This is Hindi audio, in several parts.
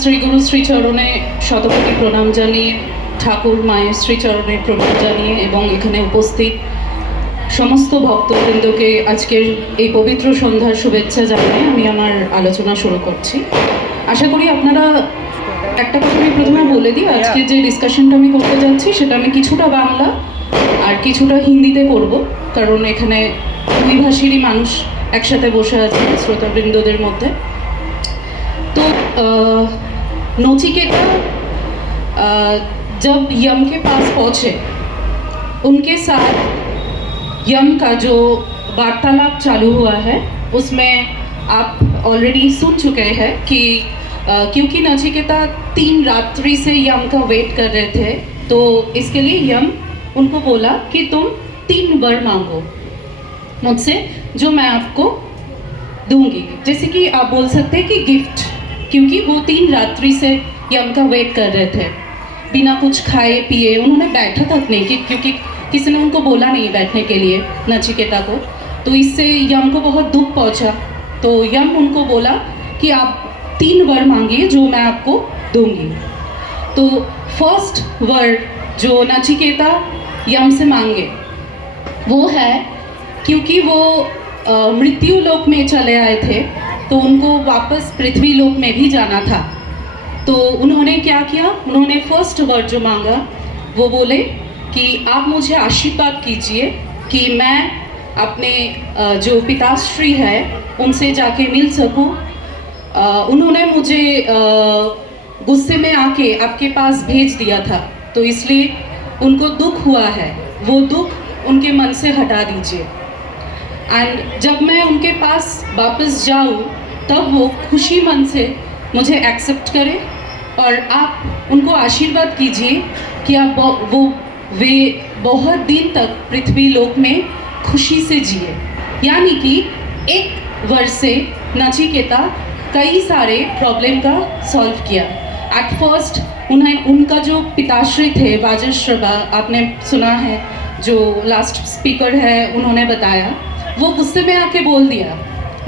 শ্রীগুরু শ্রীচরণে শতকোটি প্রণাম জানিয়ে, ঠাকুর মায়ের শ্রীচরণে প্রণাম জানিয়ে এবং এখানে উপস্থিত সমস্ত ভক্তবৃন্দকে আজকের এই পবিত্র সন্ধ্যার শুভেচ্ছা জানিয়ে আমি আমার আলোচনা শুরু করছি। আশা করি আপনারা একটা কথা আমি প্রথমে বলে দিই, আজকে যে ডিসকাশনটা আমি করতে যাচ্ছি সেটা আমি কিছুটা বাংলা আর কিছুটা হিন্দিতে করব, কারণ এখানে দুই ভাষীরই মানুষ একসাথে বসে আছে শ্রোতাবৃন্দদের মধ্যে। तो नचिकेता जब यम के पास पहुँचे, उनके साथ यम का जो वार्तालाप चालू हुआ है उसमें आप ऑलरेडी सुन चुके हैं कि क्योंकि नचिकेता 3 रात्रि से यम का वेट कर रहे थे, तो इसके लिए यम उनको बोला कि तुम 3 वर मांगो मुझसे जो मैं आपको दूंगी। जैसे कि आप बोल सकते हैं कि गिफ्ट, क्योंकि वो 3 रात्रि से यम का वेट कर रहे थे, बिना कुछ खाए पिए उन्होंने बैठा तक नहीं, क्योंकि किसी ने उनको बोला नहीं बैठने के लिए नचिकेता को, तो इससे यम को बहुत दुख पहुंचा। तो यम उनको बोला कि आप 3 वर मांगिए जो मैं आपको दूंगी। तो फर्स्ट वर जो नचिकेता यम से मांगे वो है, क्योंकि वो मृत्यु लोक में चले आए थे तो उनको वापस पृथ्वी लोक में भी जाना था। तो उन्होंने क्या किया, उन्होंने फर्स्ट वर्ड जो मांगा वो बोले कि आप मुझे आशीर्वाद कीजिए कि मैं अपने जो पिताश्री है उनसे जाके मिल सकूं। उन्होंने मुझे गुस्से में आके आपके पास भेज दिया था, तो इसलिए उनको दुख हुआ है, वो दुख उनके मन से हटा दीजिए। एंड जब मैं उनके पास वापस जाऊँ तब वो खुशी मन से मुझे एक्सेप्ट करें और आप उनको आशीर्वाद कीजिए कि आप वे बहुत दिन तक पृथ्वी लोक में खुशी से जिए। यानी कि एक वर्ष से नचिकेता कई सारे प्रॉब्लम का सॉल्व किया। एट फर्स्ट उनका जो पिताश्री थे वाजश्रवा, आपने सुना है, जो लास्ट स्पीकर है उन्होंने बताया, वो गुस्से में आके बोल दिया।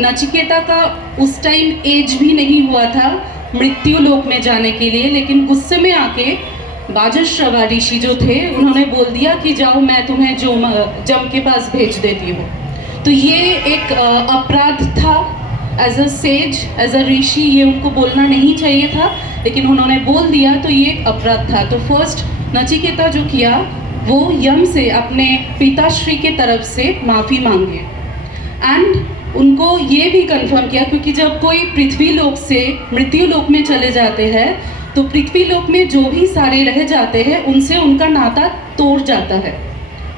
नचिकेता का उस टाइम एज भी नहीं हुआ था मृत्यु लोक में जाने के लिए, लेकिन गुस्से में आके वाजश्रवा ऋषि जो थे उन्होंने बोल दिया कि जाओ मैं तुम्हें जो जम के पास भेज देती हूँ। तो ये एक अपराध था, as a sage, as a ऋषि ये उनको बोलना नहीं चाहिए था, लेकिन उन्होंने बोल दिया, तो ये एक अपराध था। तो फर्स्ट नचिकेता जो किया वो यम से अपने पिताश्री के तरफ से माफ़ी मांगे एंड उनको ये भी कंफर्म किया, क्योंकि जब कोई पृथ्वी लोक से मृत्यु लोक में चले जाते हैं तो पृथ्वी लोक में जो भी सारे रह जाते हैं उनसे उनका नाता तोड़ जाता है,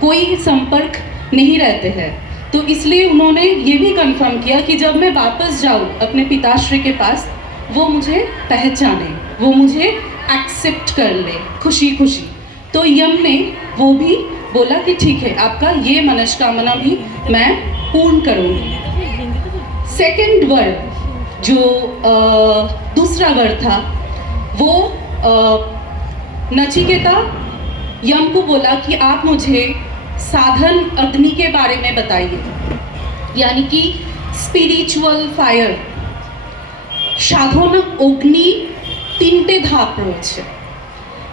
कोई संपर्क नहीं रहते हैं। तो इसलिए उन्होंने ये भी कंफर्म किया कि जब मैं वापस जाऊँ अपने पिताश्री के पास, वो मुझे पहचाने, वो मुझे एक्सेप्ट कर ले खुशी खुशी। तो यम ने वो भी बोला कि ठीक है, आपका ये मनस्कामना भी मैं पूर्ण करूँगी। सेकेंड वर्ड जो दूसरा वर्ड था वो नचिकेता यम को बोला कि आप मुझे साधन अग्नि के बारे में बताइए, यानी कि स्पिरिचुअल फायर। साधन अग्नि 3टे धाप रही।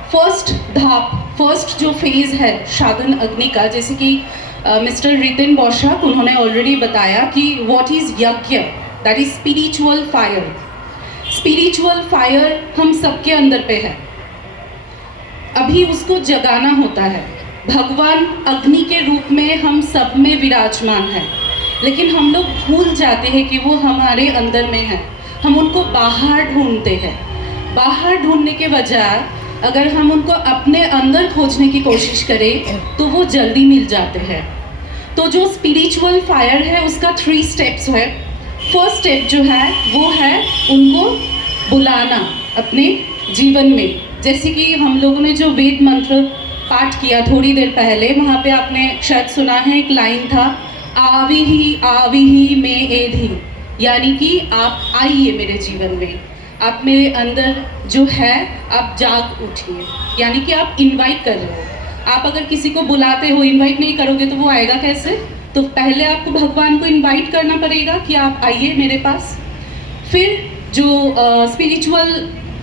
फर्स्ट जो फेज है साधन अग्नि का, जैसे कि मिस्टर रितिन बौशाक उन्होंने ऑलरेडी बताया कि व्हाट इज़ यज्ञ, that is spiritual fire. Spiritual fire हम सबके अंदर पे है, अभी उसको जगाना होता है। भगवान अग्नि के रूप में हम सब में विराजमान है, लेकिन हम लोग भूल जाते हैं कि वो हमारे अंदर में है, हम उनको बाहर ढूंढते हैं। बाहर ढूंढने के बजाय अगर हम उनको अपने अंदर खोजने की कोशिश करें तो वो जल्दी मिल जाते हैं। तो जो स्पिरिचुअल फायर है उसका 3 स्टेप्स है। फर्स्ट स्टेप जो है वो है उनको बुलाना अपने जीवन में। जैसे कि हम लोगों ने जो वेद मंत्र पाठ किया थोड़ी देर पहले, वहाँ पे आपने शायद सुना है, एक लाइन था, आवी ही में एधी, यानी कि आप आइए मेरे जीवन में, आप मेरे अंदर जो है आप जाग उठिए, यानी कि आप इनवाइट कर रहे हो। आप अगर किसी को बुलाते हो, इनवाइट नहीं करोगे तो वो आएगा कैसे? तो पहले आपको भगवान को इनवाइट करना पड़ेगा कि आप आइए मेरे पास। फिर जो स्पिरिचुअल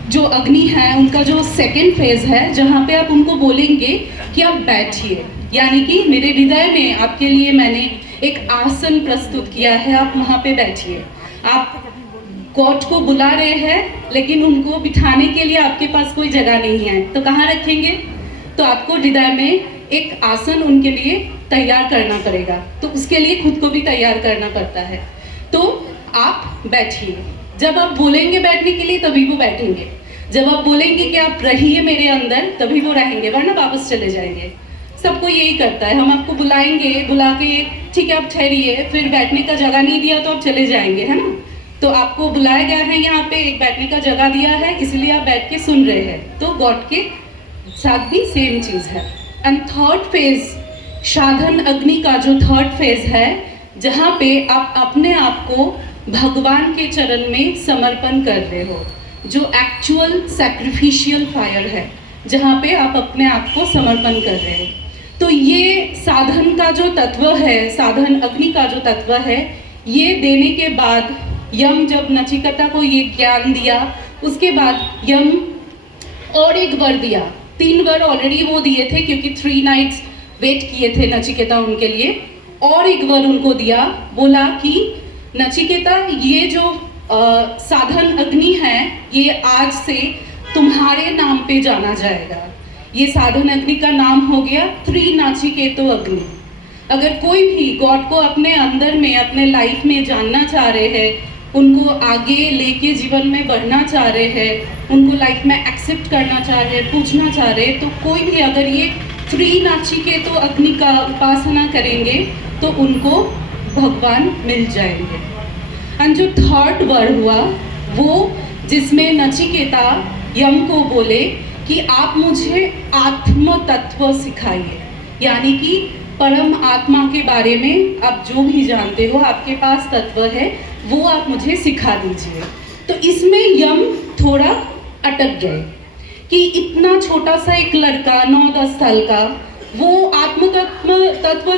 जो अग्नि है उनका जो सेकंड फेज है, जहाँ पे आप उनको बोलेंगे कि आप बैठिए, यानी कि मेरे हृदय में आपके लिए मैंने एक आसन प्रस्तुत किया है, आप वहाँ पे बैठिए। आप गॉड को बुला रहे हैं लेकिन उनको बिठाने के लिए आपके पास कोई जगह नहीं है, तो कहाँ रखेंगे? तो आपको हृदय में एक आसन उनके लिए तैयार करना पड़ेगा, तो उसके लिए खुद को भी तैयार करना पड़ता है। तो आप बैठिए, जब आप बोलेंगे बैठने के लिए तभी वो बैठेंगे, जब आप बोलेंगे कि आप रहिए मेरे अंदर तभी वो रहेंगे, वरना वापस चले जाएंगे। सबको यही करता है, हम आपको बुलाएंगे, बुला के ठीक है आप ठहरिए, फिर बैठने का जगह नहीं दिया तो आप चले जाएंगे, है ना। तो आपको बुलाया गया है, यहाँ पे एक बैठने का जगह दिया है, इसलिए आप बैठ के सुन रहे हैं। तो गॉड के साथ भी सेम चीज़ है। एंड थर्ड फेज, साधन अग्नि का जो थर्ड फेज है, जहाँ पे आप अपने आप को भगवान के चरण में समर्पण कर रहे हो, जो एक्चुअल सैक्रिफिशियल फायर है, जहाँ पे आप अपने आप को समर्पण कर रहे हो। तो ये साधन का जो तत्व है, साधन अग्नि का जो तत्व है, ये देने के बाद यम जब नचिकेता को ये ज्ञान दिया, उसके बाद यम और एक वर दिया। 3 वर ऑलरेडी वो दिए थे क्योंकि 3 नाइट्स वेट किए थे नचिकेता उनके लिए, और एक वर उनको दिया, बोला कि नचिकेता ये जो साधन अग्नि है ये आज से तुम्हारे नाम पे जाना जाएगा। ये साधन अग्नि का नाम हो गया त्रिनाचिकेतो अग्नि। अगर कोई भी गॉड को अपने अंदर में, अपने लाइफ में जानना चाह रहे हैं, उनको आगे लेके जीवन में बढ़ना चाह रहे हैं, उनको लाइफ में एक्सेप्ट करना चाह रहे हैं, पूछना चाह रहे हैं, तो कोई भी अगर ये त्रिनाचिकेतो अग्नि का उपासना करेंगे तो उनको भगवान मिल जाएंगे। एंड जो थर्ड वर हुआ वो, जिसमें नचिकेता यम को बोले कि आप मुझे आत्म तत्व सिखाइए, यानी कि परम आत्मा के बारे में आप जो भी जानते हो, आपके पास तत्व है, वो आप मुझे सिखा दीजिए। तो इसमें यम थोड़ा अटक गए कि इतना छोटा सा एक लड़का 9-10 साल का, वो आत्म तत्व